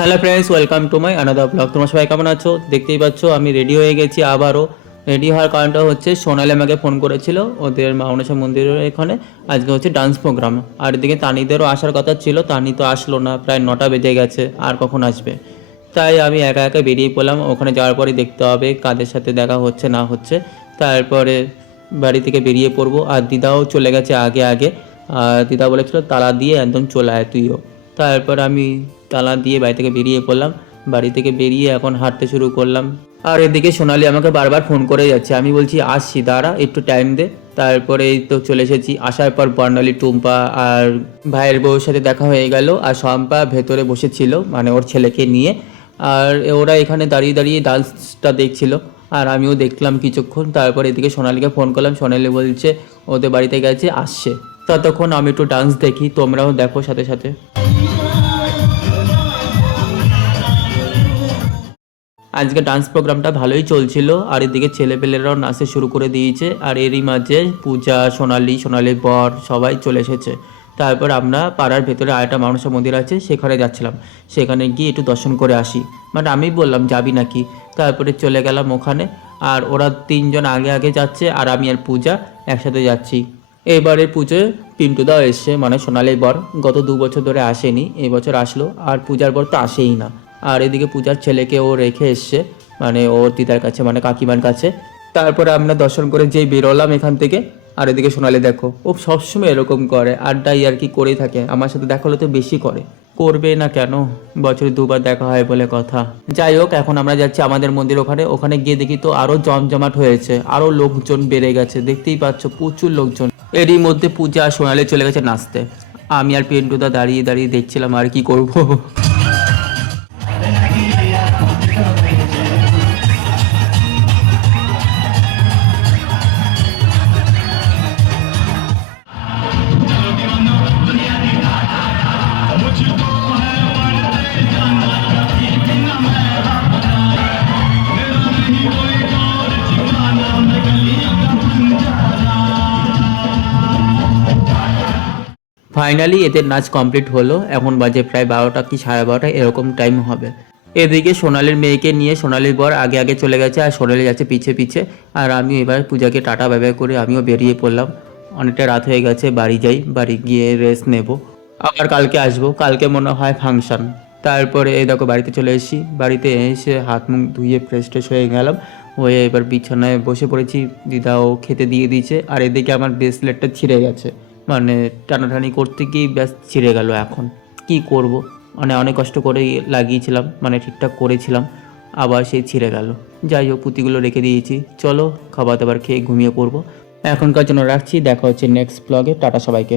Hello friends, welcome to my another blog. তোমরা সবাই কেমন আছো? দেখতেই পাচ্ছ আমি রেডি হয়ে গেছি। আবারও রেডি হওয়ার কারণটা হচ্ছে সোনালি আমাকে ফোন করেছিল ওদের মা মনসা মন্দিরের এখানে আজকে হচ্ছে ডান্স প্রোগ্রাম। আর এদিকে তানিদেরও আসার কথা ছিল, তানি তো আসলো না, প্রায় 9টা বেজে গেছে, আর কখন আসবে। তাই আমি একা একা বেরিয়ে পড়লাম। ওখানে যাওয়ার পরে দেখতে হবে কাদের সাথে দেখা হচ্ছে না হচ্ছে, তারপরে বাড়ি থেকে বেরিয়ে পড়বো। আর দিদাও চলে গেছে আগে আগে। আর দিদা বলেছিল তালা দিয়ে একদম চলে আয় তুইও। তারপর আমি তালা দিয়ে বাড়ি থেকে বেরিয়ে পড়লাম। বাড়ি থেকে বেরিয়ে এখন হাঁটতে শুরু করলাম। আর এদিকে সোনালি আমাকে বারবার ফোন করে যাচ্ছে, আমি বলছি আসছি, দাঁড়া একটু টাইম দে। তারপরে এই তো চলে এসেছি। আসার পর বর্ণালী, টুম্পা আর ভাইয়ের বউর সাথে দেখা হয়ে গেল। আর শম্পা ভেতরে বসেছিল, মানে ওর ছেলেকে নিয়ে। আর ওরা এখানে দাঁড়িয়ে দাঁড়িয়ে ডান্সটা দেখছিল, আর আমিও দেখলাম কিছুক্ষণ। তারপর এদিকে সোনালিকে ফোন করলাম, সোনালি বলছে ওদের বাড়িতে গেছে, আসছে। ততক্ষণ আমি একটু ডান্স দেখি, তোমরাও দেখো সাথে সাথে। আজকে ডান্স প্রোগ্রামটা ভালোই চলছিল, আর এদিকে ছেলেপেলেরাও নাচতে শুরু করে দিয়েছে। আর এরই মাঝে পূজা, সোনালির বর সবাই চলে এসেছে। তারপর আমরা পাড়ার ভেতরে আরেকটা মনসা মন্দির আছে, সেখানে যাচ্ছিলাম। সেখানে গিয়ে একটু দর্শন করে আসি। বাট আমি বললাম যাবি নাকি, তারপরে চলে গেলাম ওখানে। আর ওরা তিনজন আগে আগে যাচ্ছে, আর আমি আর পূজা একসাথে যাচ্ছি। এবারের পুজোয় পিন্টুদাও এসছে, মানে সোনালির বর। গত 2 বছর ধরে আসেনি, এবছর আসলো। আর পূজার বর তো আসেই না। আর এদিকে পূজার ছেলেকে ও রেখে এসছে, মানে ওর দিদার কাছে, মানে কাকিমার কাছে। তারপরে আমরা দর্শন করে যেই বেরোলাম এখান থেকে। আর এদিকে সোনালি দেখো, ও সবসময় এরকম করে, আড্ডাই আর কি করেই থাকে। আমার সাথে দেখা হলে তো বেশি করে, করবে না কেন, বছরে 2বার দেখা হয় বলে কথা। যাই হোক, এখন আমরা যাচ্ছি আমাদের মন্দির ওখানে। ওখানে গিয়ে দেখি তো আরও জমজমাট হয়েছে, আরও লোকজন বেড়ে গেছে, দেখতেই পাচ্ছ প্রচুর লোকজন। এরই মধ্যে পূজা আর সোনালি চলে গেছে নাচতে। আমি আর পিন্টুদা দাঁড়িয়ে দাঁড়িয়ে দেখছিলাম, আর কি করব। ফাইনালি এদের নাচ কমপ্লিট হলো। এখন বাজে প্রায় 12টা কি 12:30 এরকম টাইম হবে। এদিকে সোনালির মেয়েকে নিয়ে সোনালির বর আগে আগে চলে গেছে, আর সোনালি যাচ্ছে পিছে পিছে। আর আমি এবার পূজাকে টাটা বাই বাই করে আমিও বেরিয়ে পড়লাম। অনেকটা রাত হয়ে গেছে, বাড়ি যাই, বাড়ি গিয়ে রেস্ট নেব। আবার কালকে আসবো, কালকে মনে হয় ফাংশন। তারপরে এই দেখো বাড়িতে চলে এসেছি। বাড়িতে এসে হাত মুখ ধুয়ে ফ্রেশ ট্রেশ হয়ে গেলাম, হয়ে এবার বিছানায় বসে পড়েছি। দিদাও খেতে দিয়ে দিয়েছে। আর এদিকে আমার ব্রেসলেটটা ছিঁড়ে গেছে, মানে টানাটানি করতে গিয়ে ব্যাস ছিঁড়ে গেল। এখন কি করব, মানে অনেক কষ্ট করে লাগিয়েছিলাম, মানে ঠিকঠাক করেছিলাম, আবার সেই ছিঁড়ে গেল। যাই হোক, পুঁতিগুলো রেখে দিয়েছি। চলো খাবার দাবার খেয়ে ঘুমিয়ে পড়বো। এখনকার জন্য রাখছি, দেখা হচ্ছে নেক্সট ব্লগে। টাটা সবাইকে।